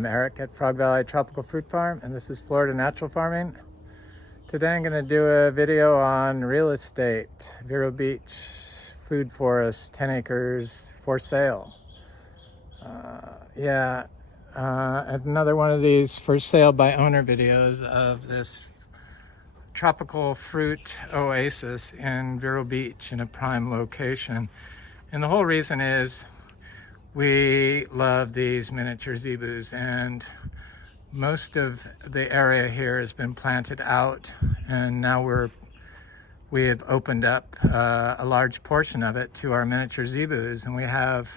I'm Eric at Frog Valley Tropical Fruit Farm, and this is Florida Natural Farming. Today I'm going to do a video on real estate, Vero Beach, food forest, 10 acres for sale. Another one of these for sale by owner videos of this tropical fruit oasis in Vero Beach in a prime location. And the whole reason is we love these miniature zebus, and most of the area here has been planted out, and now we have opened up a large portion of it to our miniature zebus, and we have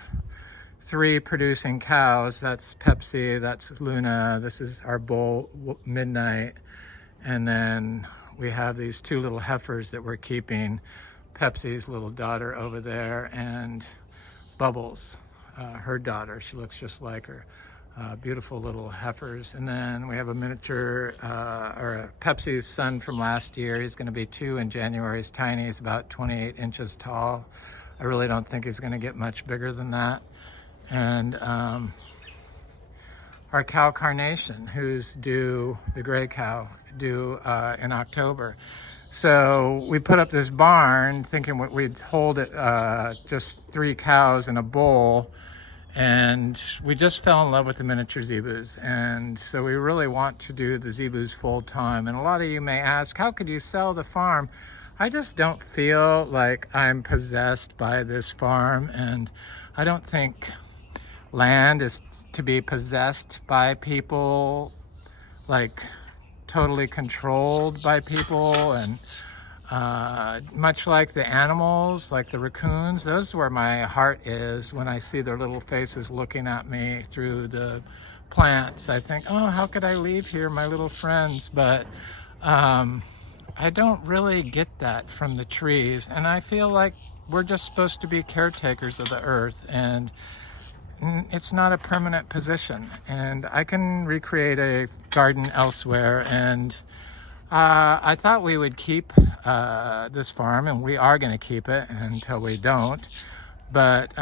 3 producing cows. That's Pepsi, that's Luna, this is our bull Midnight, and then we have these 2 little heifers that we're keeping, Pepsi's little daughter over there, and Bubbles, her daughter. She looks just like her. Beautiful little heifers. And then we have a miniature, or a Pepsi's son from last year. He's going to be 2 in January. He's tiny. He's about 28 inches tall. I really don't think he's going to get much bigger than that. And our cow Carnation, who's due, the gray cow, due in October. So we put up this barn thinking we'd hold it, just 3 cows in a bowl. And we just fell in love with the miniature zebus, and so we really want to do the zebus full time. And a lot of you may ask, how could you sell the farm? I just don't feel like I'm possessed by this farm, and I don't think land is to be possessed by people, like totally controlled by people. And much like the animals, like the raccoons, those are where my heart is when I see their little faces looking at me through the plants. I think, oh, how could I leave here, my little friends? But I don't really get that from the trees, and I feel like we're just supposed to be caretakers of the earth, and it's not a permanent position. And I can recreate a garden elsewhere, and I thought we would keep this farm, and we are going to keep it until we don't. But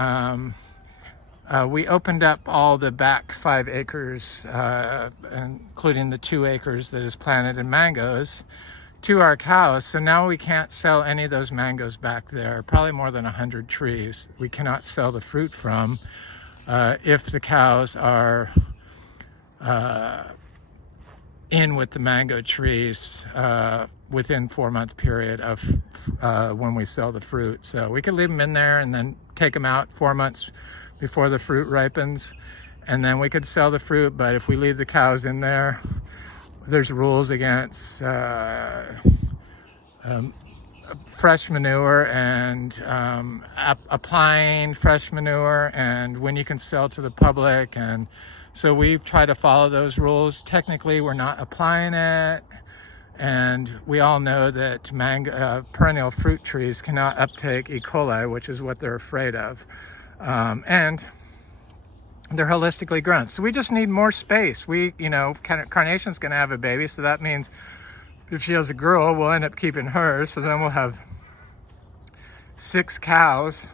we opened up all the back 5 acres, including the 2 acres that is planted in mangoes, to our cows. So now we can't sell any of those mangoes back there, probably more than 100 trees we cannot sell the fruit from if the cows are in with the mango trees within 4-month period of when we sell the fruit. So we could leave them in there and then take them out 4 months before the fruit ripens, and then we could sell the fruit. But if we leave the cows in there, there's rules against fresh manure and applying fresh manure, and when you can sell to the public. And so we've tried to follow those rules. Technically, we're not applying it, and we all know that perennial fruit trees cannot uptake E. coli, which is what they're afraid of, and they're holistically grown. So we just need more space. Carnation's going to have a baby, so that means if she has a girl, we'll end up keeping her. So then we'll have 6 cows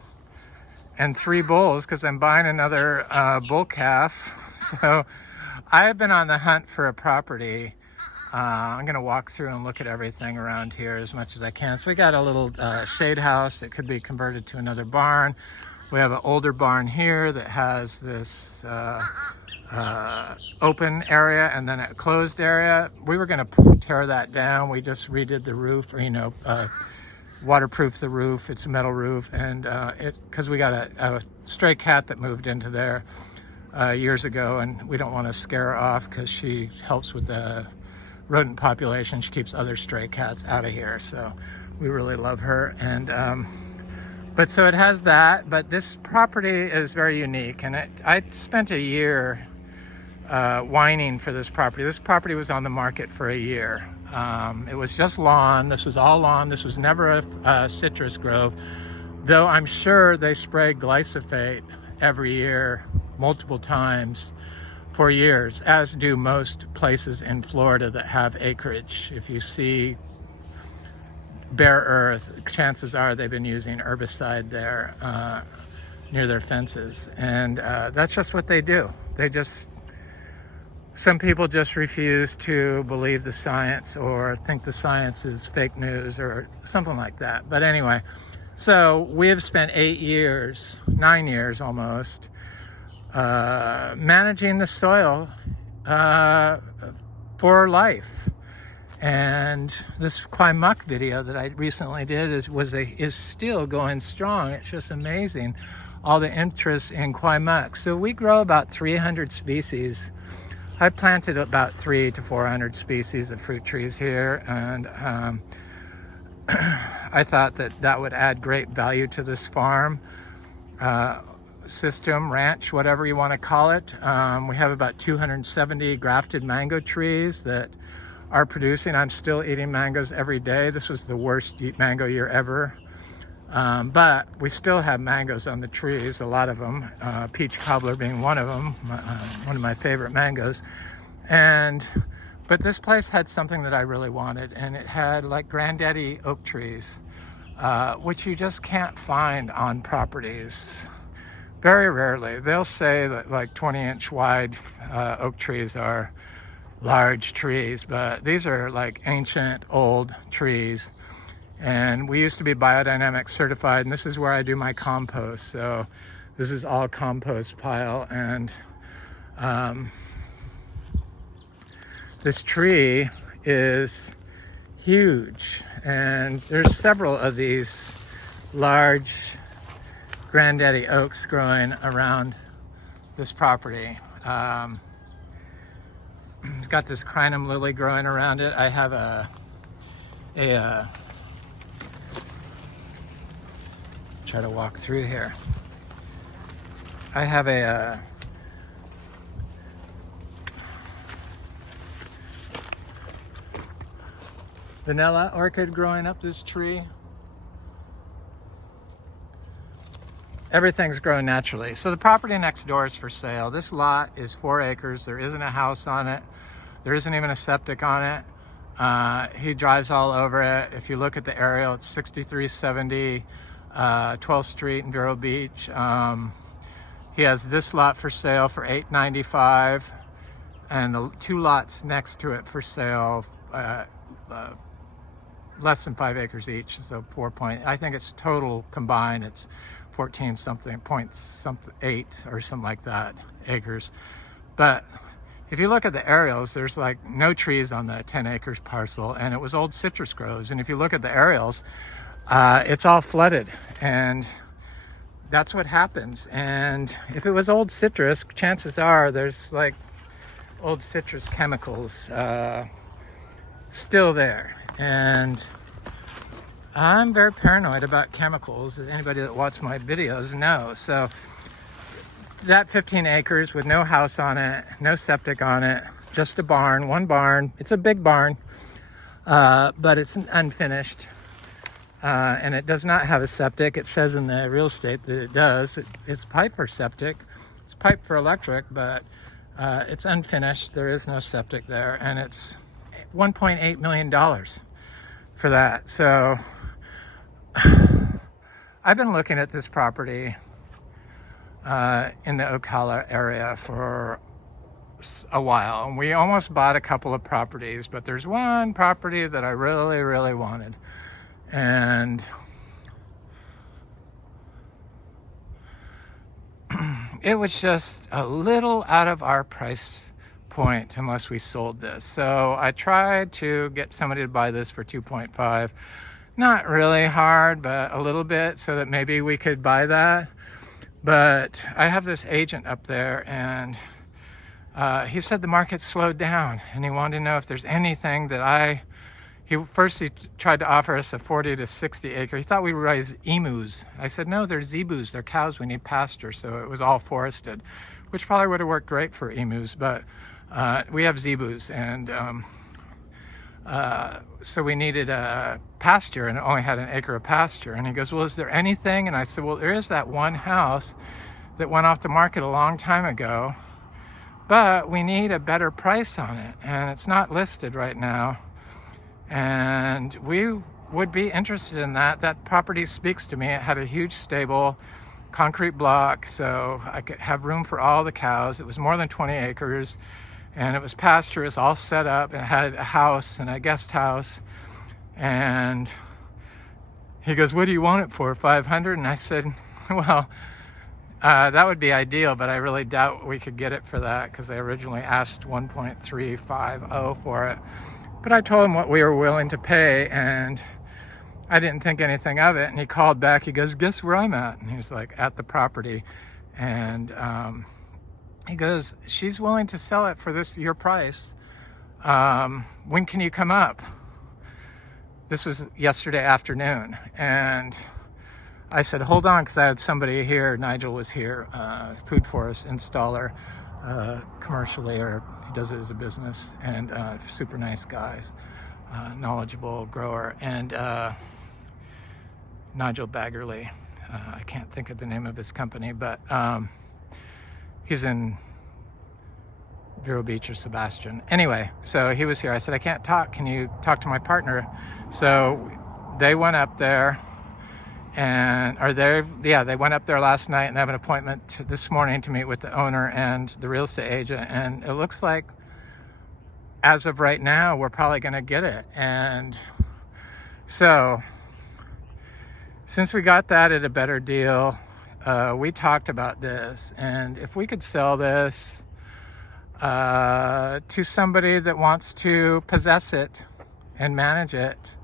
and 3 bulls, because I'm buying another bull calf. So I have been on the hunt for a property. I'm going to walk through and look at everything around here as much as I can. So we got a little shade house that could be converted to another barn. We have an older barn here that has this open area and then a closed area. We were going to tear that down. We just redid the roof, waterproof the roof. It's a metal roof, and because we got a stray cat that moved into there years ago, and we don't want to scare her off because she helps with the rodent population. She keeps other stray cats out of here, so we really love her. And but so it has that, but this property is very unique, and I spent a year whining for this property. This property was on the market for a year. It was just lawn. This was all lawn. This was never a citrus grove, though I'm sure they spray glyphosate every year, multiple times for years, as do most places in Florida that have acreage. If you see bare earth, chances are they've been using herbicide there near their fences, and that's just what they do. They just some people just refuse to believe the science or think the science is fake news or something like that. But anyway, so we have spent 8 years, 9 years almost, managing the soil for life. And this Kwai Muck video that I recently did is still going strong. It's just amazing, all the interest in Kwai Muck. So we grow about 300 species. I planted about 300 to 400 species of fruit trees here, and I thought that would add great value to this farm system, ranch, whatever you want to call it. We have about 270 grafted mango trees that are producing. I'm still eating mangoes every day. This was the worst mango year ever. But we still have mangoes on the trees, a lot of them, peach cobbler being one of them, one of my favorite mangoes. But this place had something that I really wanted, and it had like granddaddy oak trees, which you just can't find on properties. Very rarely. They'll say that like 20-inch wide oak trees are large trees, but these are like ancient old trees. And we used to be biodynamic certified, and this is where I do my compost. So this is all compost pile, and this tree is huge, and there's several of these large granddaddy oaks growing around this property. It's got this crinum lily growing around it. I have try to walk through here. I have a vanilla orchid growing up this tree. Everything's grown naturally. So the property next door is for sale. This lot is 4 acres. There isn't a house on it. There isn't even a septic on it. He drives all over it. If you look at the aerial, it's 6370 12th Street in Vero Beach. He has this lot for sale for $895, and the 2 lots next to it for sale, less than 5 acres each. So I think it's total combined, it's 14 something, 8 or something like that acres. But if you look at the aerials, there's like no trees on the 10 acres parcel, and it was old citrus groves. And if you look at the aerials, it's all flooded, and that's what happens. And if it was old citrus, chances are there's like old citrus chemicals still there. And I'm very paranoid about chemicals, as anybody that watches my videos knows. So that 15 acres with no house on it, no septic on it, just a barn, one barn. It's a big barn, but it's unfinished. And it does not have a septic. It says in the real estate that it does. It's piped for septic. It's piped for electric, but it's unfinished. There is no septic there, and it's $1.8 million for that. So I've been looking at this property in the Ocala area for a while, and we almost bought a couple of properties, but there's one property that I really, really wanted. And it was just a little out of our price point unless we sold this. So I tried to get somebody to buy this for 2.5. Not really hard, but a little bit, so that maybe we could buy that. But I have this agent up there, and he said the market slowed down, and he wanted to know if there's anything that he tried to offer us a 40 to 60 acre. He thought we would raise emus. I said, no, they're zebus. They're cows. We need pasture. So it was all forested, which probably would have worked great for emus. But we have zebus, and so we needed a pasture, and it only had an acre of pasture. And he goes, well, is there anything? And I said, well, there is that one house that went off the market a long time ago, but we need a better price on it, and it's not listed right now. And we would be interested in that. That property speaks to me. It had a huge stable, concrete block, so I could have room for all the cows. It was more than 20 acres, and it was pasture, all set up, and it had a house and a guest house. And he goes, "What do you want it for, 500?" And I said, "Well, that would be ideal, but I really doubt we could get it for that, because they originally asked 1.350 for it." But I told him what we were willing to pay, and I didn't think anything of it. And he called back. He goes, "Guess where I'm at?" And he's like, "At the property." And he goes, "She's willing to sell it for your price. When can you come up?" This was yesterday afternoon. And I said, "Hold on," because I had somebody here. Nigel was here, food forest installer, commercially, or he does it as a business, and super nice guys, knowledgeable grower. And Nigel Baggerly, I can't think of the name of his company, but he's in Vero Beach or Sebastian. Anyway, so he was here. I said, "I can't talk. Can you talk to my partner?" So they went up there. They went up there last night, and they have an appointment this morning to meet with the owner and the real estate agent. And it looks like, as of right now, we're probably going to get it. And so, since we got that at a better deal, we talked about this. And if we could sell this to somebody that wants to possess it and manage it,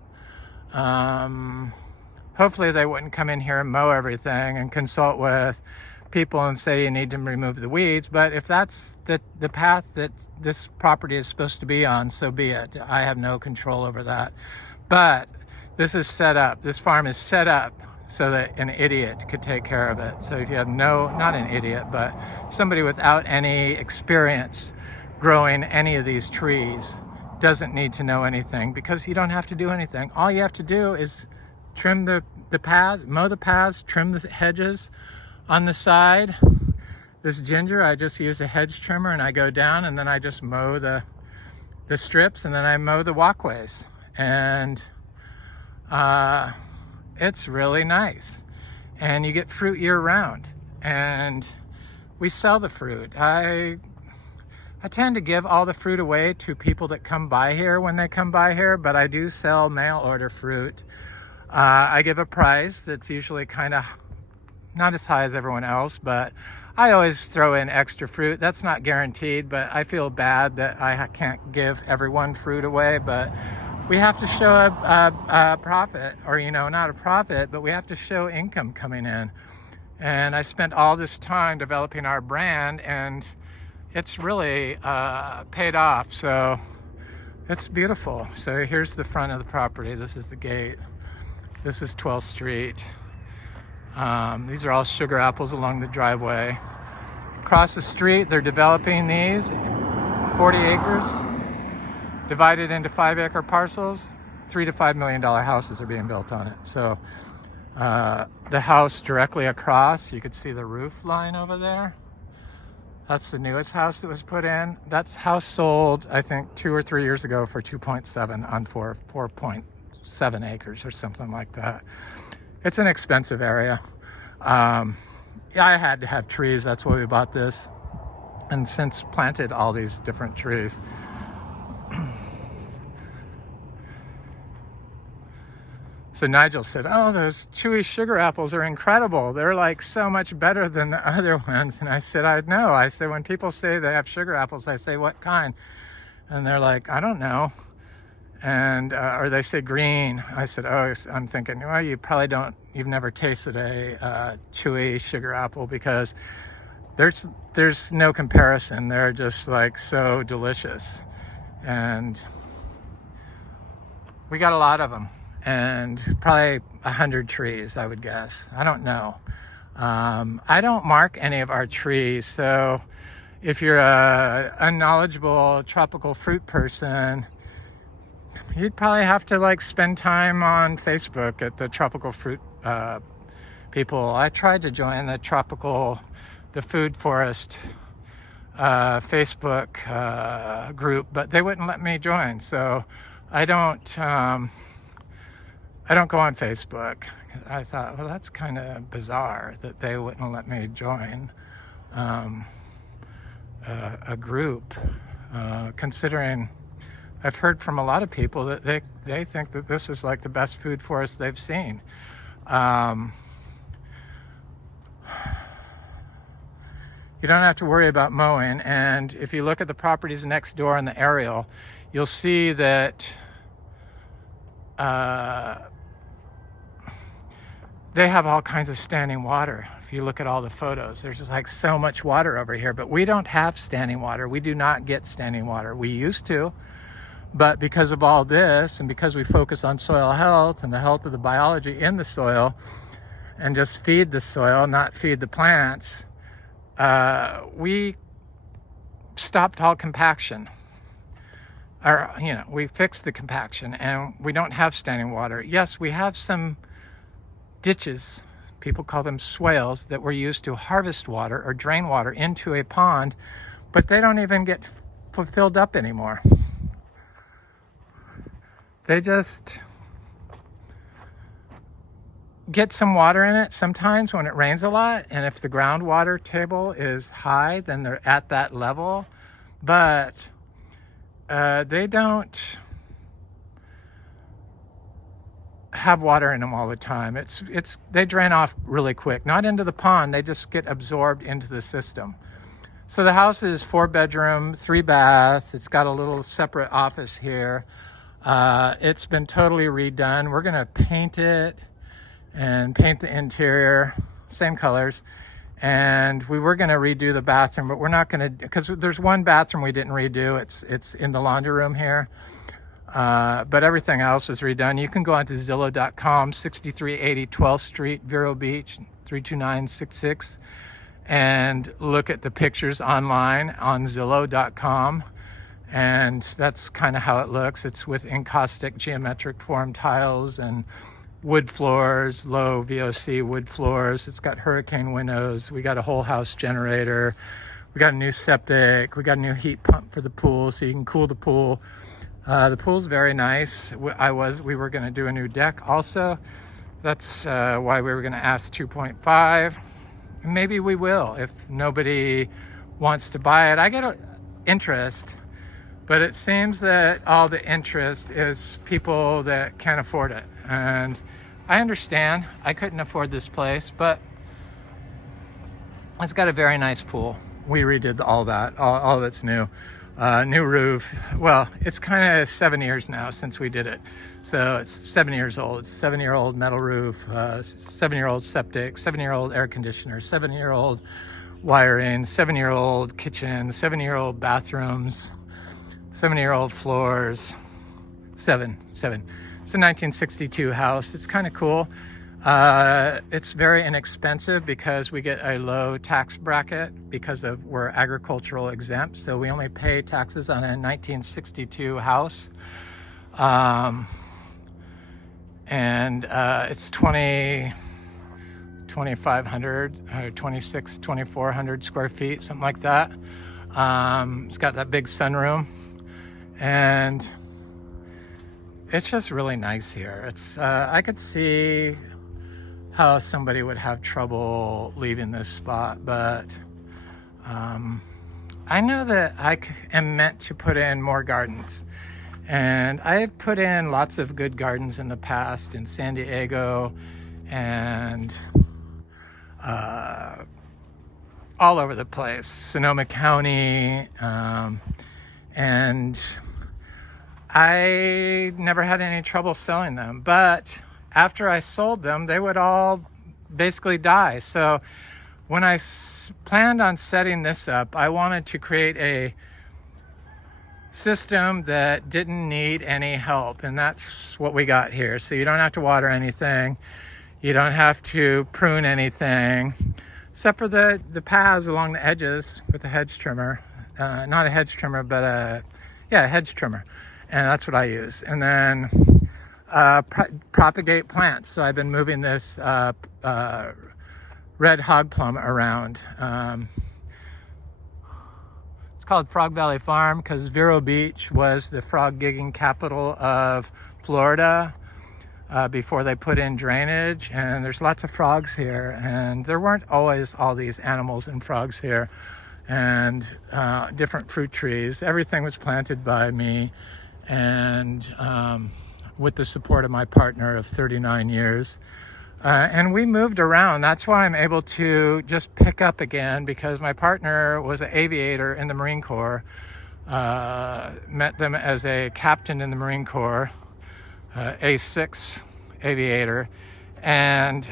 hopefully they wouldn't come in here and mow everything and consult with people and say you need to remove the weeds. But if that's the path that this property is supposed to be on, so be it. I have no control over that. But this is set up. This farm is set up so that an idiot could take care of it. So if you have not an idiot, but somebody without any experience growing any of these trees doesn't need to know anything, because you don't have to do anything. All you have to do is trim the paths, mow the paths, trim the hedges on the side. This ginger, I just use a hedge trimmer, and I go down, and then I just mow the strips, and then I mow the walkways. And it's really nice. And you get fruit year round. And we sell the fruit. I tend to give all the fruit away to people that come by here when they come by here, but I do sell mail order fruit. I give a price that's usually kind of not as high as everyone else, but I always throw in extra fruit. That's not guaranteed, but I feel bad that I can't give everyone fruit away. But we have to show a profit, or, not a profit, but we have to show income coming in. And I spent all this time developing our brand, and it's really paid off. So it's beautiful. So here's the front of the property. This is the gate. This is 12th Street. These are all sugar apples along the driveway. Across the street, they're developing these 40 acres, divided into 5-acre parcels. $3 to $5 million houses are being built on it. So the house directly across, you could see the roof line over there. That's the newest house that was put in. That house sold, I think, 2 or 3 years ago for 2.7 on 4.7 acres or something like that. It's an expensive area. I had to have trees. That's why we bought this, and since planted all these different trees. So Nigel said, "Oh, those chewy sugar apples are incredible. They're like so much better than the other ones." And I said, "I know." I said, when people say they have sugar apples, I say, "What kind?" And they're like, "I don't know." And or they say green. I said, "Oh," I'm thinking, well, you've never tasted a chewy sugar apple, because there's no comparison. They're just like so delicious. And we got a lot of them, and probably 100 trees, I would guess. I don't know. I don't mark any of our trees, so if you're a unknowledgeable tropical fruit person, you'd probably have to spend time on Facebook at the tropical fruit people. I tried to join the food forest Facebook group, but they wouldn't let me join. So I don't go on Facebook. I thought, well, that's kind of bizarre that they wouldn't let me join a group. considering I've heard from a lot of people that they think that this is like the best food forest they've seen. You don't have to worry about mowing, and if you look at the properties next door in the aerial, you'll see that they have all kinds of standing water. If you look at all the photos, there's just like so much water over here, but we don't have standing water. We do not get standing water. We used to, but because of all this, and because we focus on soil health and the health of the biology in the soil, and just feed the soil, not feed the plants, we stopped all compaction. Or, we fixed the compaction, and we don't have standing water. Yes, we have some ditches, people call them swales, that were used to harvest water or drain water into a pond, but they don't even get filled up anymore. They just get some water in it sometimes when it rains a lot, and if the groundwater table is high, then they're at that level, but they don't have water in them all the time. They drain off really quick, not into the pond, they just get absorbed into the system. So the house is 4 bedroom, 3 bath. It's got a little separate office here. It's been totally redone. We're gonna paint it and paint the interior, same colors. And we were gonna redo the bathroom, but we're not gonna, because there's one bathroom we didn't redo. It's in the laundry room here. But everything else was redone. You can go onto Zillow.com, 6380 12th Street, Vero Beach, 32966, and look at the pictures online on Zillow.com. And that's kind of how it looks. It's with encaustic geometric form tiles and wood floors, low VOC wood floors. It's got hurricane windows. We got a whole house generator. We got a new septic. We got a new heat pump for the pool so you can cool the pool. The pool's very nice. We were going to do a new deck also. That's why we were going to ask 2.5. Maybe we will if nobody wants to buy it. I get interest, but it seems that all the interest is people that can't afford it. And I understand, I couldn't afford this place, but it's got a very nice pool. We redid all that, all of it's new. New roof. Well, it's kind of 7 years now since we did it. So it's 7 years old. It's 7-year-old metal roof, 7-year-old septic, 7-year-old air conditioner, 7-year-old wiring, 7-year-old kitchen, 7-year-old bathrooms, 7-year-old floors. Seven. It's a 1962 house. It's kind of cool. It's very inexpensive because we get a low tax bracket because we're agricultural exempt. So we only pay taxes on a 1962 house. It's 2,500, 2,400 square feet, something like that. It's got that big sunroom, and it's just really nice here. I could see how somebody would have trouble leaving this spot, but I know that I am meant to put in more gardens, and I have put in lots of good gardens in the past in San Diego and all over the place, Sonoma County, and I never had any trouble selling them, but after I sold them, they would all basically die. So when I planned on setting this up, I wanted to create a system that didn't need any help, and that's what we got here. So you don't have to water anything. You don't have to prune anything, except for the paths along the edges with a hedge trimmer. Not a hedge trimmer, but a hedge trimmer. And that's what I use. And then propagate plants. So I've been moving this red hog plum around. It's called Frog Valley Farm because Vero Beach was the frog gigging capital of Florida before they put in drainage. And there's lots of frogs here. And there weren't always all these animals and frogs here. and different fruit trees. Everything was planted by me, and with the support of my partner of 39 years. And we moved around. That's why I'm able to just pick up again, because my partner was an aviator in the Marine Corps. Met them as a captain in the Marine Corps, A6 aviator. And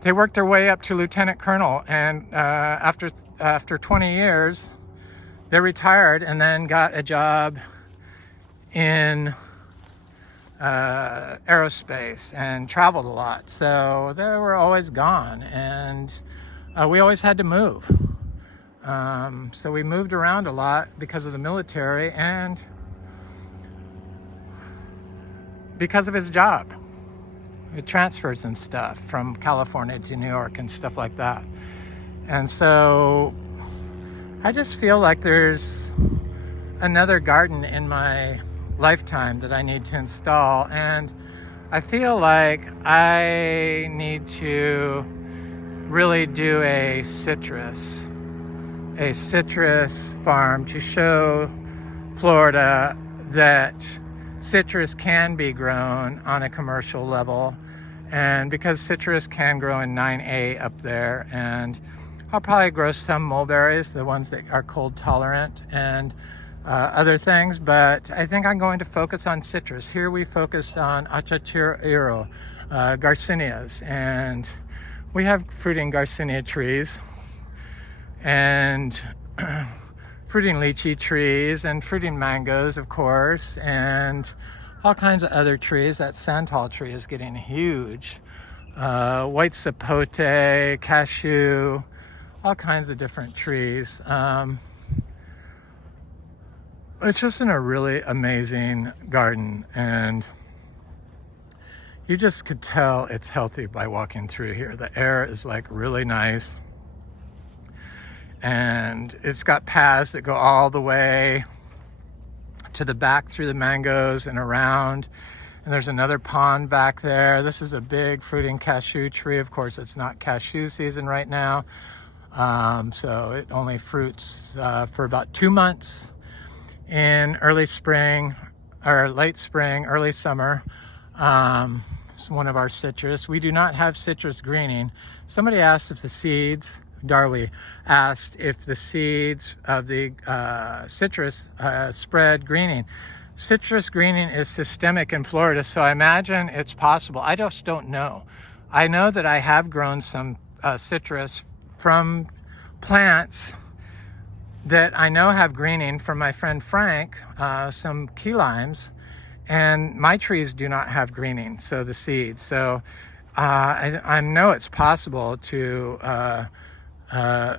they worked their way up to lieutenant colonel. And after 20 years, they retired and then got a job in aerospace and traveled a lot. So they were always gone, and we always had to move. So we moved around a lot because of the military and because of his job. It transfers and stuff from California to New York and stuff like that. And so I just feel like there's another garden in my lifetime that I need to install, and I feel like I need to really do a citrus farm to show Florida that citrus can be grown on a commercial level, and because citrus can grow in 9A up there, and I'll probably grow some mulberries, the ones that are cold tolerant, and other things, but I think I'm going to focus on citrus. Here we focused on Achatiro, Garcinias, and we have fruiting Garcinia trees and fruiting lychee trees and fruiting mangoes, of course, and all kinds of other trees. That santal tree is getting huge. White sapote, cashew, all kinds of different trees. It's just in a really amazing garden, and you just could tell it's healthy by walking through here. The air is like really nice, and it's got paths that go all the way to the back through the mangoes and around, and there's another pond back there. This is a big fruiting cashew tree. Of course, it's not cashew season right now, so it only fruits for about 2 months in early spring or late spring, early summer. It's one of our citrus. We do not have citrus greening. Somebody asked if the seeds, Darby asked if the seeds of the citrus spread greening. Citrus greening is systemic in Florida, so I imagine it's possible. I just don't know. I know that I have grown some citrus from plants that I know have greening from my friend Frank, some key limes, and my trees do not have greening, so the seeds. So I know it's possible to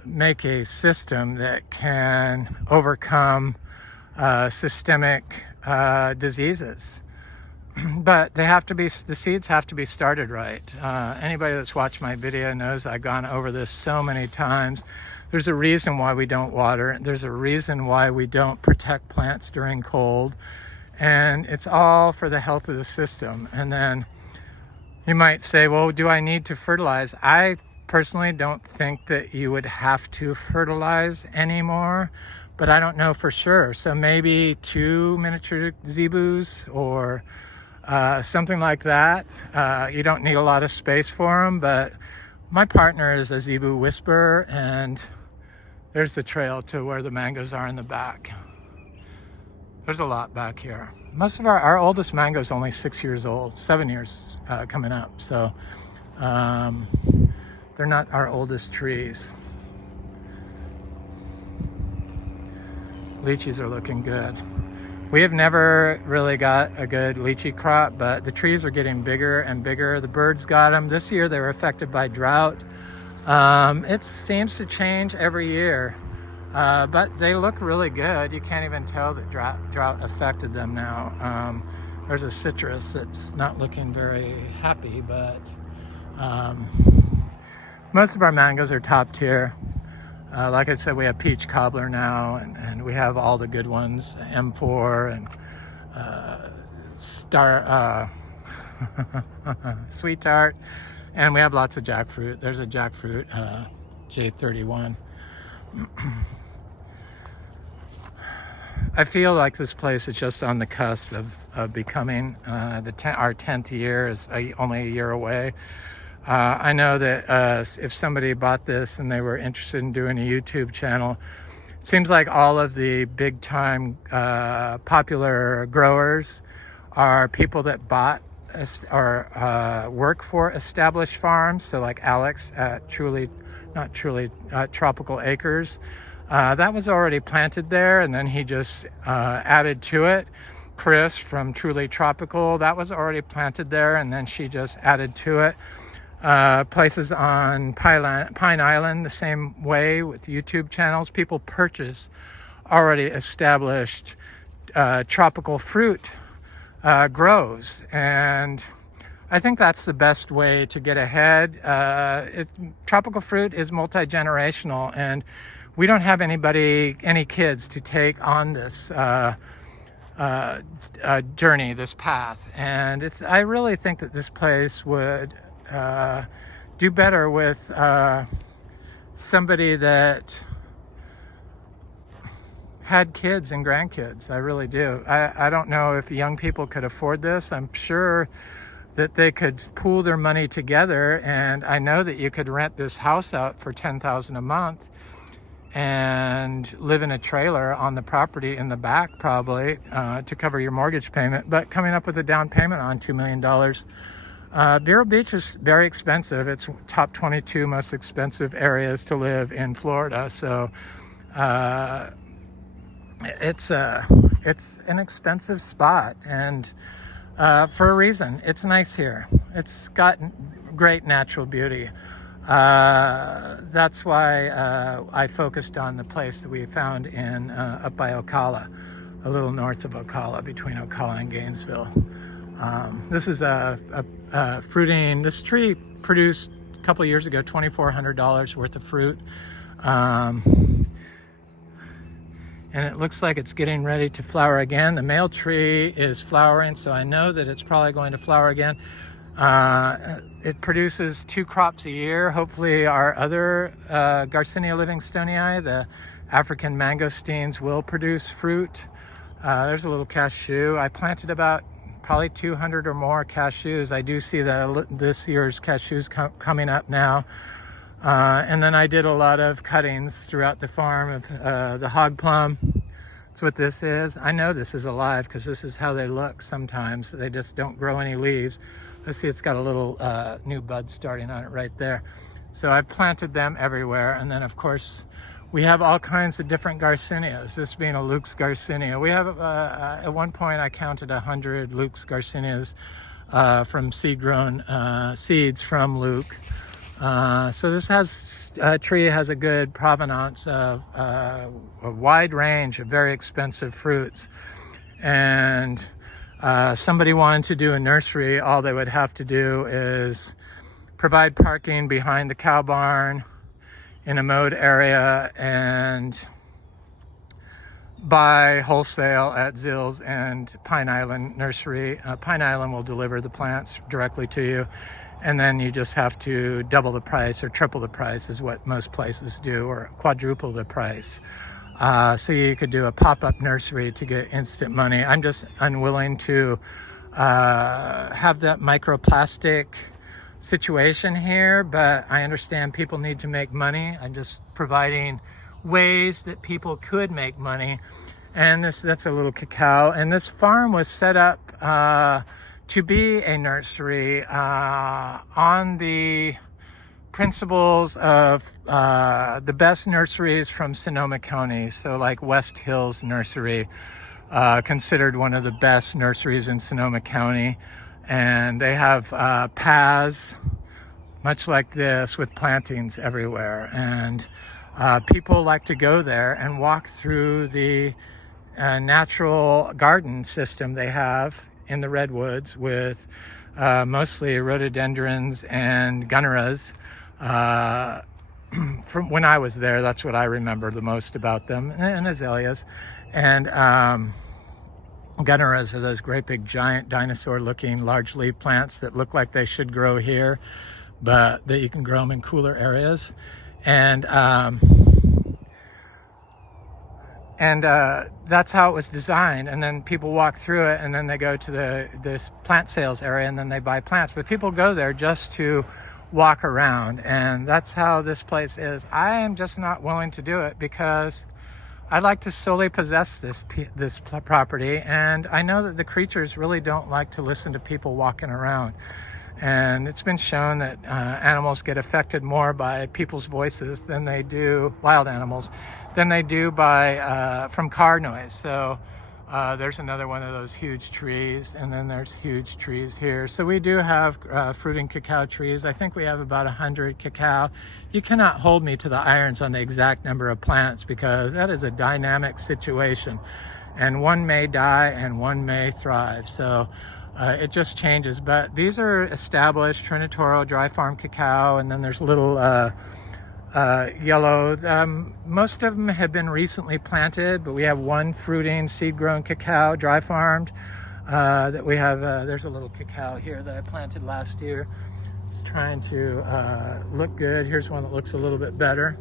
make a system that can overcome systemic diseases. But they have to be, the seeds have to be started right. Anybody that's watched my video knows I've gone over this so many times. There's a reason why we don't water. There's a reason why we don't protect plants during cold. And it's all for the health of the system. And then you might say, well, do I need to fertilize? I personally don't think that you would have to fertilize anymore, but I don't know for sure. So maybe 2 miniature zebus or something like that. You don't need a lot of space for them, but my partner is a zebu whisperer, and there's the trail to where the mangoes are in the back. There's a lot back here. Most of our oldest mango is only 6 years old, 7 years coming up. So they're not our oldest trees. Lychees are looking good. We have never really got a good lychee crop, but the trees are getting bigger and bigger. The birds got them. This year they were affected by drought. It seems to change every year, but they look really good. You can't even tell that drought affected them now. There's a citrus that's not looking very happy, but most of our mangoes are top tier. Like I said, we have peach cobbler now, and we have all the good ones, M4 and sweet tart, and we have lots of jackfruit. There's a jackfruit J31. I feel like this place is just on the cusp of becoming our 10th year is only a year away. I know that if somebody bought this and they were interested in doing a YouTube channel, it seems like all of the big time popular growers are people that bought or work for established farms. So like Alex at Tropical Acres. That was already planted there, and then he just added to it. Chris from Truly Tropical, that was already planted there, and then she just added to it. Places on Pine Island, the same way with YouTube channels. People purchase already established tropical fruit grows, and I think that's the best way to get ahead. Tropical fruit is multi-generational, and we don't have any kids to take on this journey, this path. And I really think that this place would do better with somebody that had kids and grandkids. I really do. I don't know if young people could afford this. I'm sure that they could pool their money together, and I know that you could rent this house out for $10,000 a month and live in a trailer on the property in the back, probably to cover your mortgage payment. But coming up with a down payment on $2 million. Vero Beach is very expensive. It's top 22 most expensive areas to live in Florida. So it's an expensive spot, and for a reason. It's nice here. It's got great natural beauty. That's why I focused on the place that we found in up by Ocala, a little north of Ocala, between Ocala and Gainesville. This is a fruiting. This tree produced a couple of years ago $2,400 worth of fruit, and it looks like it's getting ready to flower again. The male tree is flowering, so I know that it's probably going to flower again. It produces 2 crops a year. Hopefully our other Garcinia livingstonii, the African mangosteens, will produce fruit. There's a little cashew. I planted about probably 200 or more cashews. I do see that this year's cashews coming up now. And then I did a lot of cuttings throughout the farm of the hog plum. That's what this is. I know this is alive because this is how they look sometimes. They just don't grow any leaves. Let's see, it's got a little new bud starting on it right there. So I've planted them everywhere. And then, of course, we have all kinds of different Garcinias, this being a Luke's Garcinia. We have, at one point, I counted 100 Luke's Garcinias from seed-grown seeds from Luke. So this tree has a good provenance of a wide range of very expensive fruits. And somebody wanted to do a nursery, all they would have to do is provide parking behind the cow barn in a mowed area and buy wholesale at Zills and Pine Island Nursery. Pine Island will deliver the plants directly to you, and then you just have to double the price or triple the price is what most places do, or quadruple the price. So you could do a pop-up nursery to get instant money. I'm just unwilling to have that microplastic situation here, but I understand people need to make money. I'm just providing ways that people could make money. And that's a little cacao. And this farm was set up to be a nursery on the principles of the best nurseries from Sonoma County. So like West Hills Nursery, considered one of the best nurseries in Sonoma County. And they have paths much like this with plantings everywhere. And people like to go there and walk through the natural garden system they have in the redwoods with mostly rhododendrons and gunneras. From when I was there, that's what I remember the most about them, and azaleas. And gunneras are those great big giant dinosaur looking large leaf plants that look like they should grow here, but that you can grow them in cooler areas. And that's how it was designed. And then people walk through it, and then they go to this plant sales area, and then they buy plants. But people go there just to walk around, and that's how this place is. I am just not willing to do it because I'd like to solely possess this property, and I know that the creatures really don't like to listen to people walking around. And it's been shown that animals get affected more by people's voices than they do, wild animals, than they do by from car noise. So there's another one of those huge trees, and then there's huge trees here. So we do have fruiting cacao trees. I think we have about 100 cacao. You cannot hold me to the irons on the exact number of plants because that is a dynamic situation, and one may die and one may thrive. So it just changes. But these are established Trinitoro dry farm cacao, and then there's little yellow. Most of them have been recently planted, but we have one fruiting seed-grown cacao, dry farmed, that we have. There's a little cacao here that I planted last year. It's trying to look good. Here's one that looks a little bit better.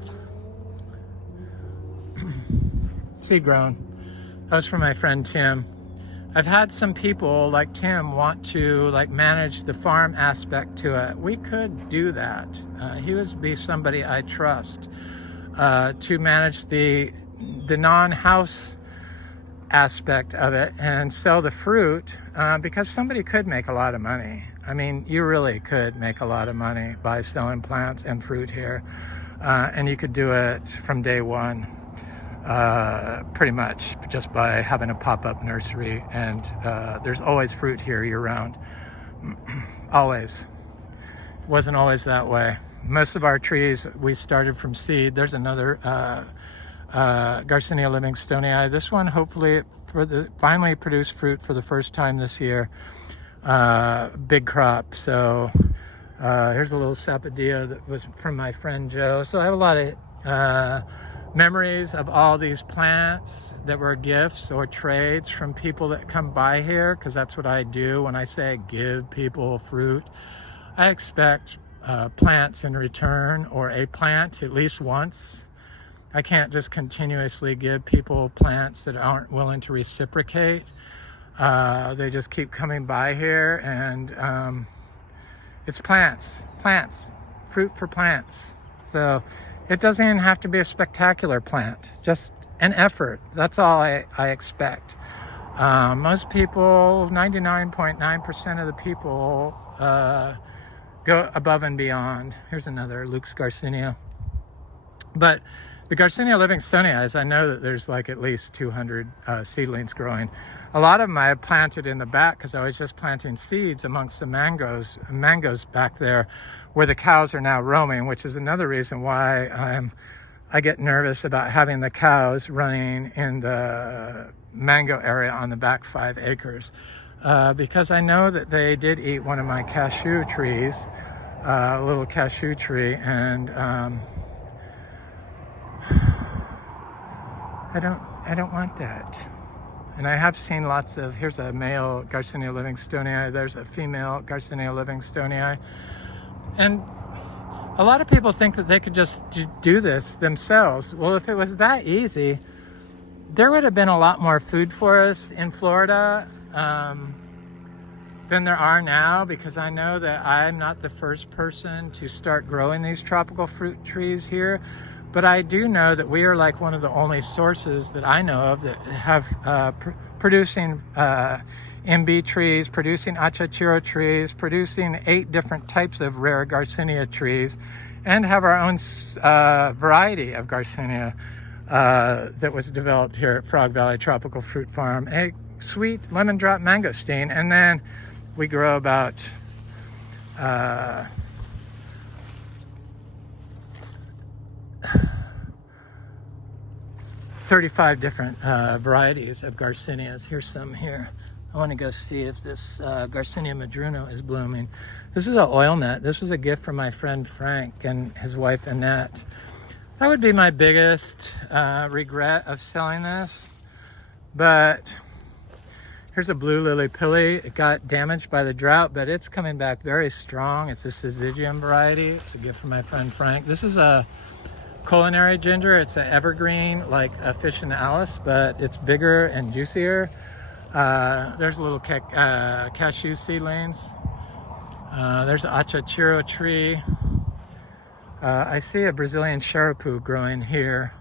Seed-grown. That was from my friend Tim. I've had some people like Tim want to manage the farm aspect to it. We could do that. He would be somebody I trust to manage the non-house aspect of it and sell the fruit because somebody could make a lot of money. I mean, you really could make a lot of money by selling plants and fruit here, and you could do it from day one. Pretty much just by having a pop-up nursery, and there's always fruit here year-round. Always. Wasn't always that way. Most of our trees we started from seed. There's another Garcinia livingstonii. This one hopefully finally produced fruit for the first time this year. Big crop. So here's a little sapodilla that was from my friend Joe. So I have a lot of memories of all these plants that were gifts or trades from people that come by here, because that's what I do when I say give people fruit. I expect plants in return, or a plant at least once. I can't just continuously give people plants that aren't willing to reciprocate. They just keep coming by here, and it's plants, fruit for plants. So it doesn't even have to be a spectacular plant, just an effort. That's all I expect. Most people, 99.9% of the people, go above and beyond. Here's another Luke's Garcinia. But the Garcinia livingstonii, I know that there's at least 200 seedlings growing. A lot of them I planted in the back because I was just planting seeds amongst the mangoes back there where the cows are now roaming, which is another reason why I get nervous about having the cows running in the mango area on the back 5 acres. Because I know that they did eat one of my cashew trees, a little cashew tree, and I don't want that. And I have seen lots of, here's a male Garcinia livingstonii, there's a female Garcinia livingstonii. And a lot of people think that they could just do this themselves. Well, if it was that easy, there would have been a lot more food for us in Florida than there are now, because I know that I'm not the first person to start growing these tropical fruit trees here. But I do know that we are one of the only sources that I know of that have producing MB trees, producing achachiro trees, producing 8 different types of rare Garcinia trees, and have our own variety of Garcinia that was developed here at Frog Valley Tropical Fruit Farm, a sweet lemon drop mangosteen. And then we grow about 35 different varieties of Garcinias. Here's some here. I want to go see if this Garcinia madruno is blooming. This is an oil net. This was a gift from my friend Frank and his wife Annette. That would be my biggest regret of selling this. But here's a blue lily pilly. It got damaged by the drought, but it's coming back very strong. It's a syzygium variety. It's a gift from my friend Frank. This is a culinary ginger. It's an evergreen, like a officinalis, but it's bigger and juicier. There's a little cashew seedlings. There's an achachiro tree. I see a Brazilian charapau growing here.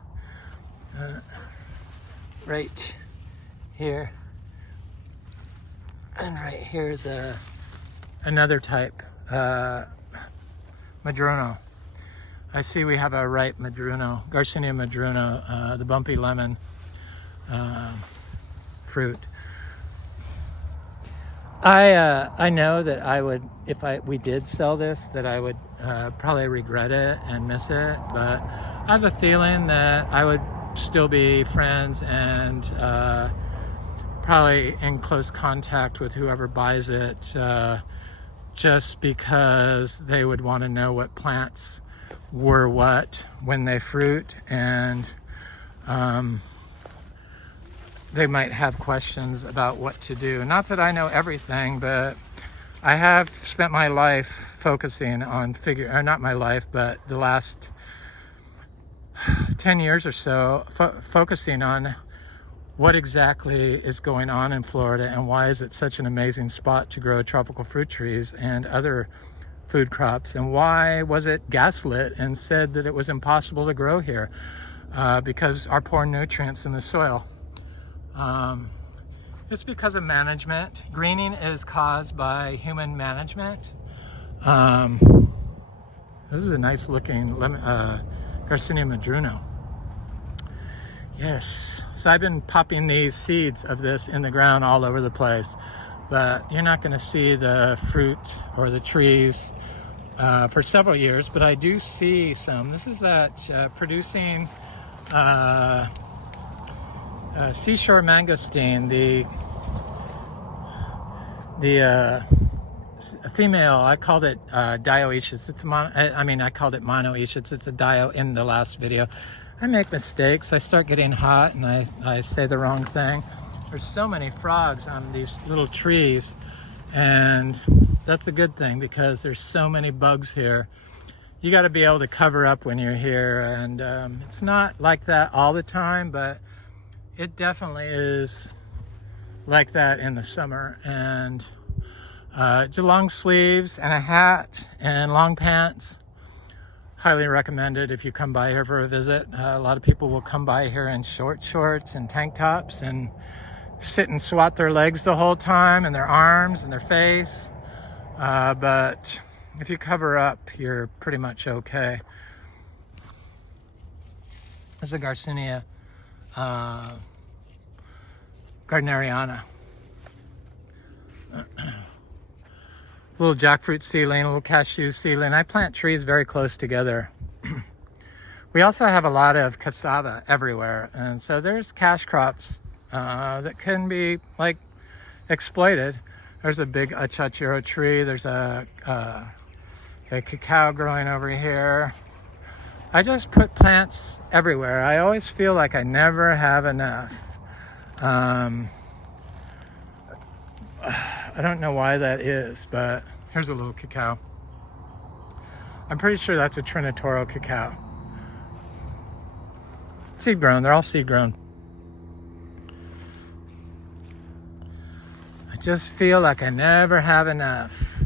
Right here. And right here's another type, madrono. I see we have a ripe madrono, Garcinia madrono, the bumpy lemon fruit. I know that I would, if we did sell this, that I would probably regret it and miss it, but I have a feeling that I would still be friends and probably in close contact with whoever buys it, just because they would want to know what plants were what when they fruit, and they might have questions about what to do. Not that I know everything, but I have spent my life focusing on not my life, but the last 10 years or so, focusing on what exactly is going on in Florida and why is it such an amazing spot to grow tropical fruit trees and other food crops, and why was it gaslit and said that it was impossible to grow here because our poor nutrients in the soil. It's because of management. Greening is caused by human management. This is a nice looking Garcinia madrono. Yes, so I've been popping these seeds of this in the ground all over the place, but you're not going to see the fruit or the trees for several years, but I do see some. This is that producing seashore mangosteen, the female. I called it dioecious. I called it monoecious. It's a dio in the last video. I make mistakes. I start getting hot and I say the wrong thing. There's so many frogs on these little trees, and that's a good thing because there's so many bugs here. You got to be able to cover up when you're here, and it's not like that all the time, but it definitely is like that in the summer. And just long sleeves and a hat and long pants. Highly recommended if you come by here for a visit. A lot of people will come by here in shorts and tank tops and sit and swat their legs the whole time, and their arms and their face. But if you cover up, you're pretty much okay. This is a Garcinia gardneriana. Little jackfruit seedling, a little cashew seedling. I plant trees very close together. We also have a lot of cassava everywhere, and so there's cash crops that can be like exploited. There's a big achachiro tree. There's a cacao growing over here. I just put plants everywhere. I always feel like I never have enough. I don't know why that is, but here's a little cacao. I'm pretty sure that's a Trinitoro cacao. Seed grown, they're all seed grown. I just feel like I never have enough.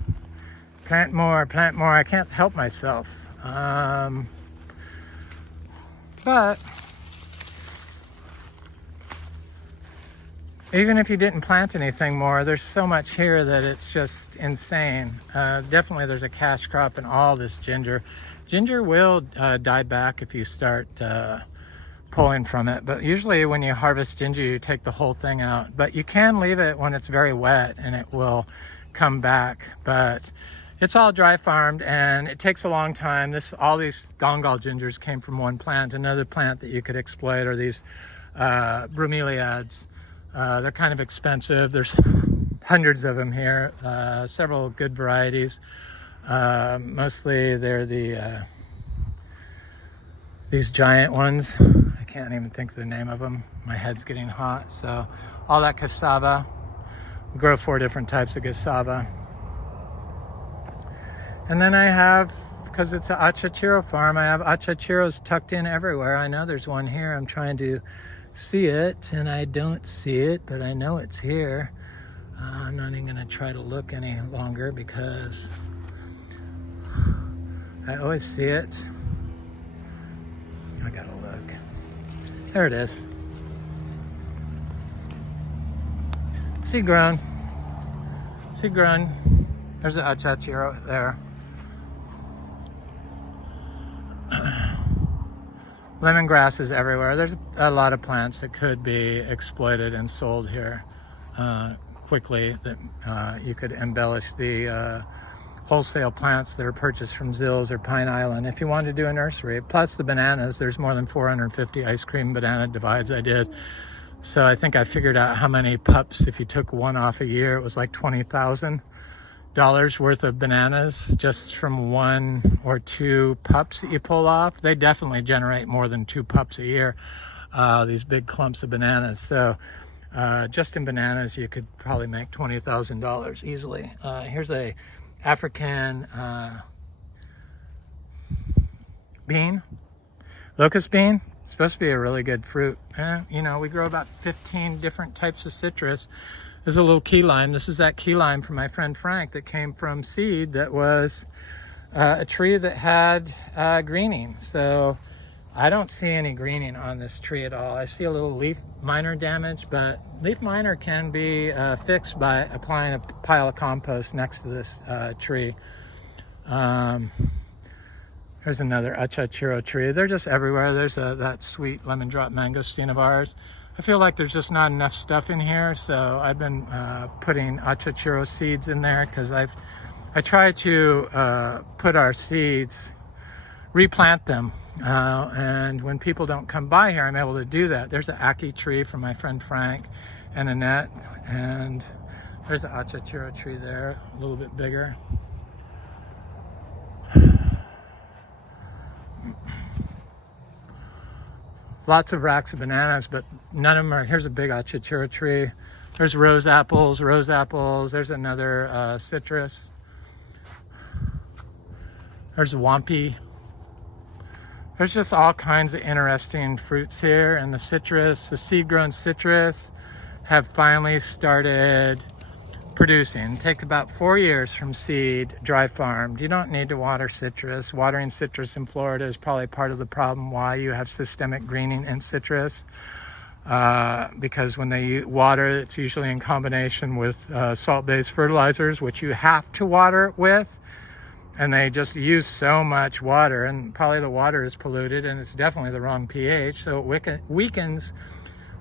Plant more, I can't help myself. But even if you didn't plant anything more, there's so much here that it's just insane. Definitely there's a cash crop in all this ginger. Ginger will die back if you start pulling from it, but usually when you harvest ginger, you take the whole thing out. But you can leave it when it's very wet and it will come back. But it's all dry farmed and it takes a long time. All these gongal gingers came from one plant. Another plant that you could exploit are these bromeliads. They're kind of expensive. There's hundreds of them here, several good varieties. Mostly they're these giant ones. I can't even think of the name of them. My head's getting hot. So all that cassava. We grow 4 different types of cassava. And then I have because it's an achachiro farm. I have achachiros tucked in everywhere. I know there's one here. I'm trying to see it, and I don't see it, but I know it's here. I'm not even gonna try to look any longer because I always see it. I gotta look. There it is. Seed grown. Seed grown. There's an achachiro there. Lemongrass is everywhere. There's a lot of plants that could be exploited and sold here quickly, that you could embellish the wholesale plants that are purchased from Zills or Pine Island if you wanted to do a nursery. Plus the bananas, there's more than 450 ice cream banana divides I did. So I think I figured out how many pups, if you took one off a year, it was like $20,000 worth of bananas just from 1 or 2 pups that you pull off. They definitely generate more than 2 pups a year, these big clumps of bananas. So just in bananas, you could probably make $20,000 easily. Here's a African bean, locust bean. It's supposed to be a really good fruit. You know, we grow about 15 different types of citrus. There's a little key lime. This is that key lime from my friend Frank that came from seed that was a tree that had greening. So I don't see any greening on this tree at all. I see a little leaf miner damage, but leaf miner can be fixed by applying a pile of compost next to this tree. There's another achachiro tree. They're just everywhere. There's that sweet lemon drop mangosteen of ours. I feel like there's just not enough stuff in here, so I've been putting achachiro seeds in there because I try to put our seeds, replant them, and when people don't come by here, I'm able to do that. There's an Acre tree from my friend Frank and Annette, and there's an achachiro tree there, a little bit bigger. Lots of racks of bananas, but none of them are. Here's a big achachiro tree. There's rose apples. There's another citrus. There's wampy. There's just all kinds of interesting fruits here, and the citrus, the seed-grown citrus, have finally started producing. It takes about 4 years from seed, dry farmed. You don't need to water citrus. Watering citrus in Florida is probably part of the problem why you have systemic greening in citrus, because when they water, it's usually in combination with salt-based fertilizers, which you have to water with, and they just use so much water, and probably the water is polluted, and it's definitely the wrong pH, so it weakens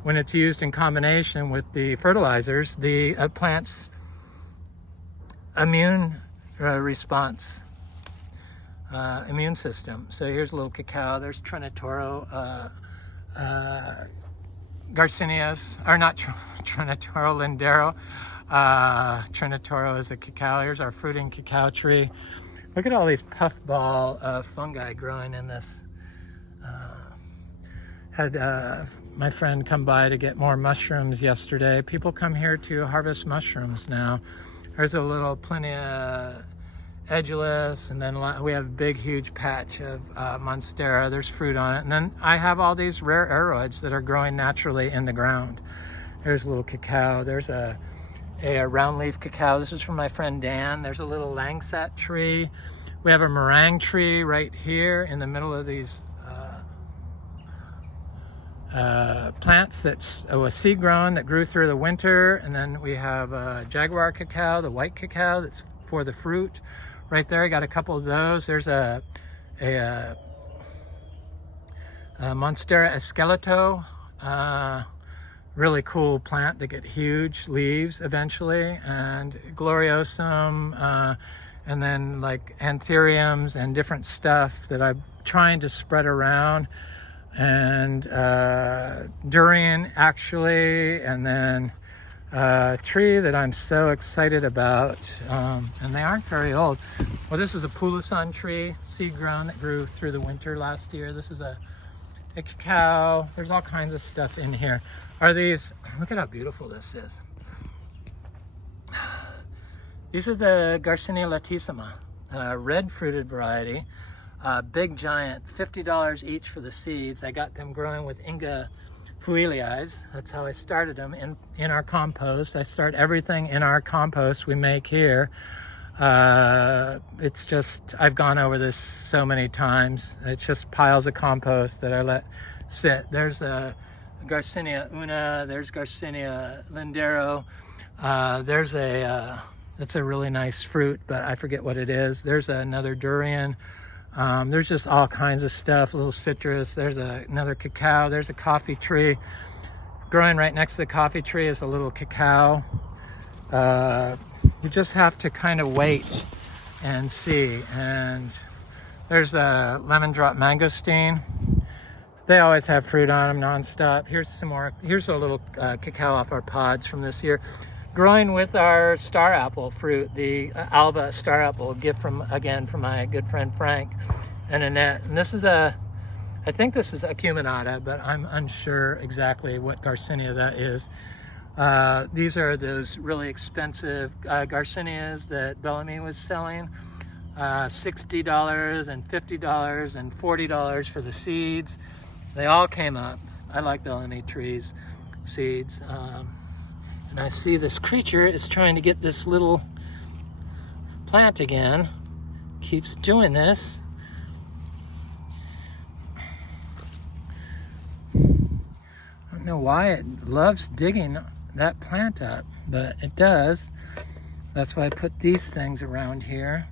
when it's used in combination with the fertilizers, the plant's immune response, immune system. So here's a little cacao. There's Trinitoro, Garcineas, or not Trinitoro lindero. Trinitoro is a cacao. Here's our fruiting cacao tree. Look at all these puffball fungi growing in this. Had my friend come by to get more mushrooms yesterday. People come here to harvest mushrooms now. There's a little Plenia edulis, and then we have a big, huge patch of Monstera. There's fruit on it. And then I have all these rare aroids that are growing naturally in the ground. There's a little cacao. There's a round leaf cacao. This is from my friend Dan. There's a little langsat tree. We have a meringue tree right here in the middle of these plants that was seed grown that grew through the winter. And then we have jaguar cacao, the white cacao that's for the fruit right there. I got a couple of those. There's a Monstera esqueleto, really cool plant that get huge leaves eventually, and gloriosum, and then like anthuriums and different stuff that I'm trying to spread around, and durian actually, and then a tree that I'm so excited about, and they aren't very old. Well, this is a Pulasan tree, seed grown, that grew through the winter last year. This is a cacao. There's all kinds of stuff in here. Are these, look at how beautiful this is. These are the Garcinia latissima. red fruited variety, big giant, $50 each for the seeds. I got them growing with Inga Fuiliais. That's how I started them in our compost. I start everything in our compost we make here. It's just, I've gone over this so many times. It's just piles of compost that I let sit. There's a Garcinia una, there's Garcinia lindero. That's a really nice fruit, but I forget what it is. There's another durian. There's just all kinds of stuff, little citrus. There's another cacao. There's a coffee tree. Growing right next to the coffee tree is a little cacao. You just have to kind of wait and see. And there's a lemon drop mangosteen. They always have fruit on them nonstop. Here's some more. Here's a little cacao off our pods from this year. Growing with our star apple fruit, the Alva star apple, a gift from my good friend Frank and Annette. And this is I think this is acuminata, but I'm unsure exactly what Garcinia that is. These are those really expensive Garcinias that Bellamy was selling. $60 and $50 and $40 for the seeds. They all came up. I like Bellamy trees, seeds. And I see this creature is trying to get this little plant again. Keeps doing this. I don't know why it loves digging that plant up, but it does. That's why I put these things around here.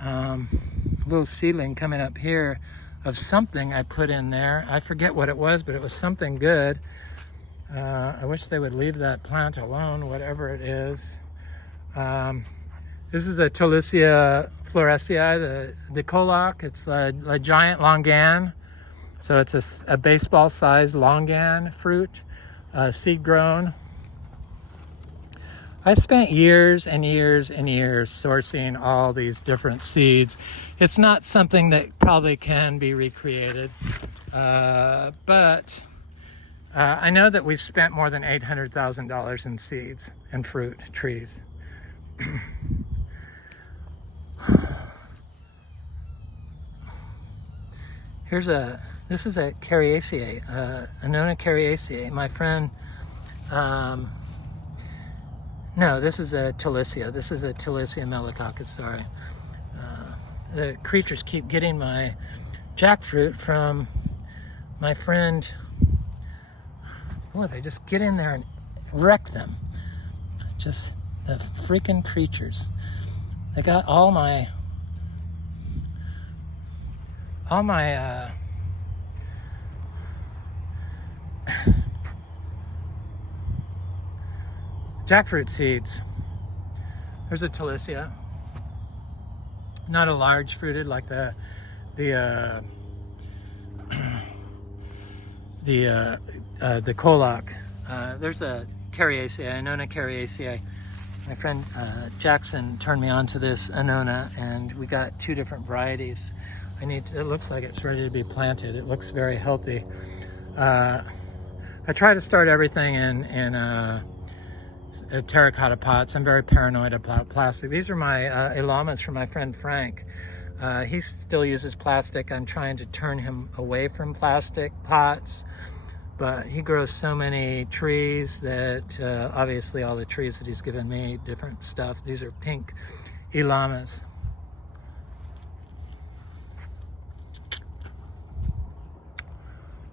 A little seedling coming up here of something I put in there. I forget what it was, but it was something good. I wish they would leave that plant alone, whatever it is. This is a Tolicia florescii, the colac. It's a giant longan. So it's a baseball-sized longan fruit, seed grown. I spent years and years and years sourcing all these different seeds. It's not something that probably can be recreated, but I know that we spent more than $800,000 in seeds and fruit trees. This is a Cariaceae, Annona Cariaceae. My friend, no, this is a Tolicia. This is a Tolicia melicoccus, sorry. The creatures keep getting my jackfruit from my friend. Oh, they just get in there and wreck them. Just the freaking creatures. They got all my jackfruit seeds. There's a Tolicia. Not a large fruited like the colac. There's a Cariaceae, Annona Cariaceae. My friend Jackson turned me on to this Annona, and we got two different varieties. It looks like it's ready to be planted. It looks very healthy. I try to start everything in terracotta pots. I'm very paranoid about plastic. These are my elamas from my friend Frank. He still uses plastic. I'm trying to turn him away from plastic pots, but he grows so many trees that obviously all the trees that he's given me, different stuff. These are pink elamas.